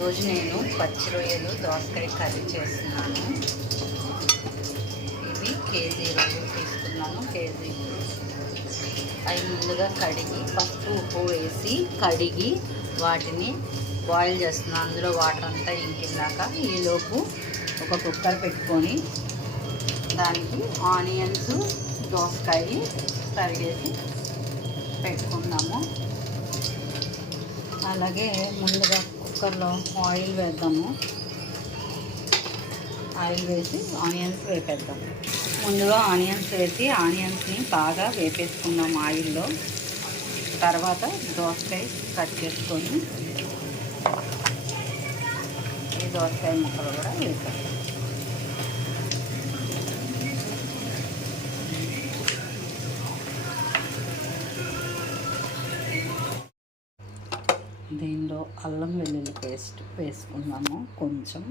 రోజు నేను పచ్చి రొయ్యలు దోసకాయ కర్రీ చేస్తున్నాను. ఇవి కేజీ రొయ్యలు తీసుకున్నాను. కేజీ అవి ముందుగా కడిగి పసుపు ఉప్పు వేసి కడిగి వాటిని బాయిల్ చేస్తున్నాను. అందులో వాటర్ అంతా ఇంకిందాక ఈలోపు ఒక కుక్కర్ పెట్టుకొని దానికి ఆనియన్స్ దోసకాయ తరిగేసి పెట్టుకున్నాము. అలాగే ముందుగా కుక్కర్లో ఆయిల్ వేద్దాము. ఆయిల్ వేసి ఆనియన్స్ వేపేద్దాము. ముందుగా ఆనియన్స్ వేసి ఆనియన్స్ని బాగా వేపేసుకున్నాము ఆయిల్లో. తర్వాత దోసకాయ కట్ చేసుకొని ఈ దోసకాయ ముక్కలు కూడా వేసాం. దీనిలో అల్లం వెల్లుల్లి పేస్ట్ వేసుకున్నాము. కొంచెం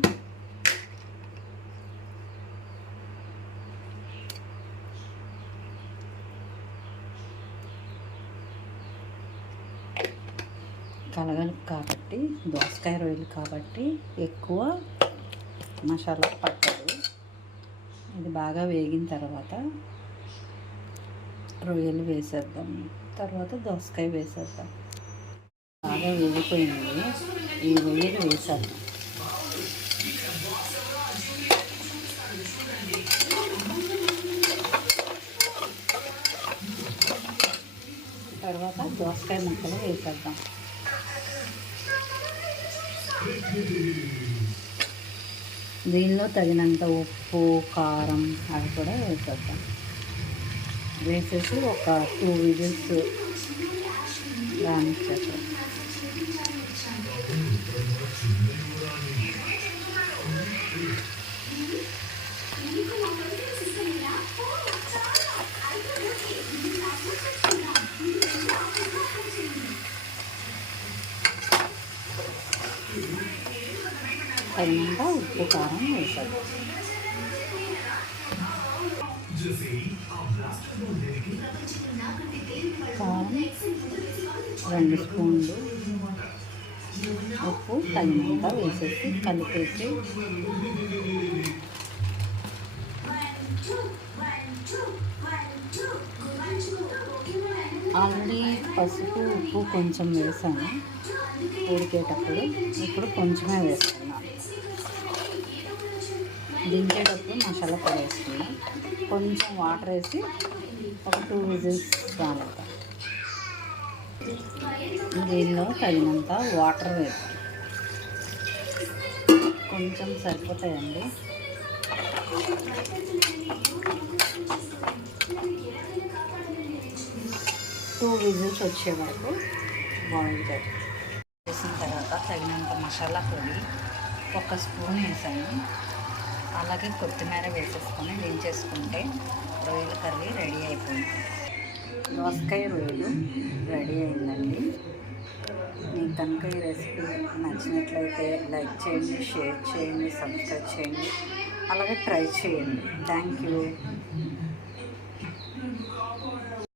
కలగలుపు కాబట్టి దోసకాయ రొయ్యలు కాబట్టి ఎక్కువ మసాలా పట్టదు. ఇది బాగా వేగిన తర్వాత రొయ్యలు వేసేద్దాం. తర్వాత దోసకాయ వేసేద్దాం. బాగా వేగిపోయింది. ఈ రొయ్యలు వేసాను. తర్వాత దోసకాయ ముక్కలు వేసేద్దాం. దీనిలో తగినంత ఉప్పు కారం అవి కూడా వేసేద్దాం. వేసేసి ఒక 2 విజిల్స్ రానిచ్చేద్దాం. తగినంత ఉప్పు కారం వేసాడు. కారం 2 స్పూన్లు, ఉప్పు తగినంత వేసేసి కలిపేసి ఆల్రెడీ పసుపు ఉప్పు కొంచెం వేసాను ఉడికేటప్పుడు. ఇప్పుడు కొంచెమే వేసుకున్నాను. దించేటప్పుడు మసాలా పొడి వేసుకున్నాను. కొంచెం వాటర్ వేసి ఒక 2 విజిల్స్ రానిద్దాం. దీనిలో తగినంత వాటర్ వేద్దాం. కొంచెం సరిపోతాయండి. టూ విజిల్స్ వచ్చే వరకు బాయిల్ చేసిన తర్వాత తగినంత మసాలా పొడి 1 స్పూన్ వేసాను. అలాగే కొత్తిమీర వేసేసుకొని దించేసుకుంటే రొయ్యల కర్రీ రెడీ అయిపోయింది. దోసకాయ రొయ్యలు రెడీ అయిందండి. మీకు కనుక ఈ రెసిపీ నచ్చినట్లయితే లైక్ చేయండి, షేర్ చేయండి, సబ్స్క్రైబ్ చేయండి, అలాగే ట్రై చేయండి. Thank you.